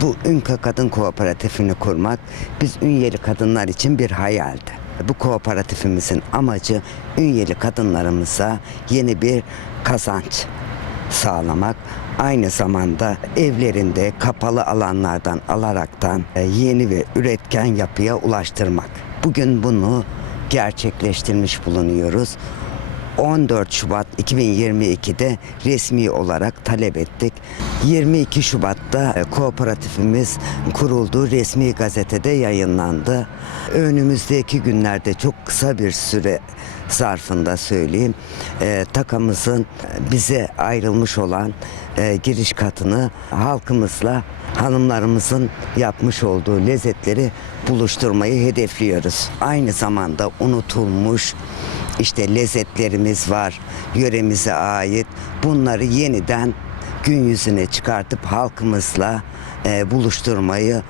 bu Ünka Kadın Kooperatifini kurmak biz Ünyeli kadınlar için bir hayaldi. Bu kooperatifimizin amacı Ünyeli kadınlarımıza yeni bir kazanç sağlamak. Aynı zamanda evlerinde kapalı alanlardan alaraktan e, yeni ve üretken yapıya ulaştırmak. Bugün bunu gerçekleştirmiş bulunuyoruz. 14 Şubat 2022'de resmi olarak talep ettik. 22 Şubat'ta e, kooperatifimiz kuruldu, resmi gazetede yayınlandı. Önümüzdeki günlerde çok kısa bir süre zarfında söyleyeyim, e, takamızın bize ayrılmış olan e, giriş katını halkımızla hanımlarımızın yapmış olduğu lezzetleri buluşturmayı hedefliyoruz. Aynı zamanda unutulmuş işte lezzetlerimiz var, yöremize ait. Bunları yeniden gün yüzüne çıkartıp halkımızla e, buluşturmayı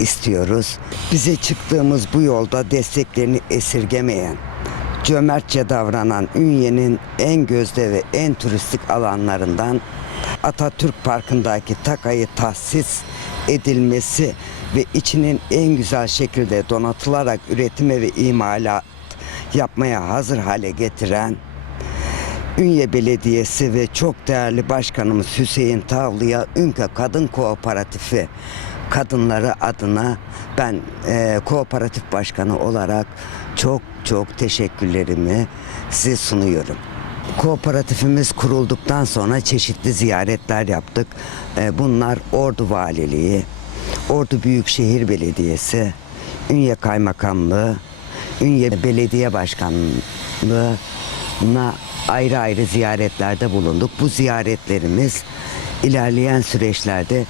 istiyoruz. Bize çıktığımız bu yolda desteklerini esirgemeyen, cömertçe davranan Ünye'nin en gözde ve en turistik alanlarından Atatürk Parkı'ndaki takayı tahsis edilmesi ve içinin en güzel şekilde donatılarak üretime ve imalat yapmaya hazır hale getiren Ünye Belediyesi ve çok değerli başkanımız Hüseyin Tavlı'ya Ünke Kadın Kooperatifi kadınları adına ben e, kooperatif başkanı olarak çok çok teşekkürlerimi size sunuyorum. Kooperatifimiz kurulduktan sonra çeşitli ziyaretler yaptık. E, bunlar Ordu Valiliği, Ordu Büyükşehir Belediyesi, Ünye Kaymakamlığı, Ünye Belediye Başkanlığı'na ayrı ayrı ziyaretlerde bulunduk. Bu ziyaretlerimiz ilerleyen süreçlerde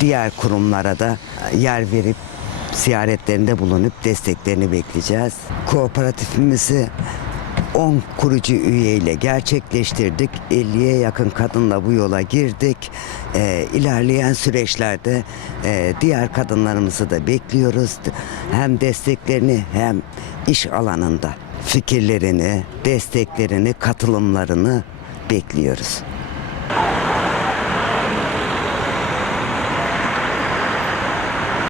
diğer kurumlara da yer verip ziyaretlerinde bulunup desteklerini bekleyeceğiz. Kooperatifimizi 10 kurucu üyeyle gerçekleştirdik. 50'ye yakın kadınla bu yola girdik. Ee, ilerleyen süreçlerde e, diğer kadınlarımızı da bekliyoruz. Hem desteklerini hem iş alanında fikirlerini, desteklerini, katılımlarını bekliyoruz.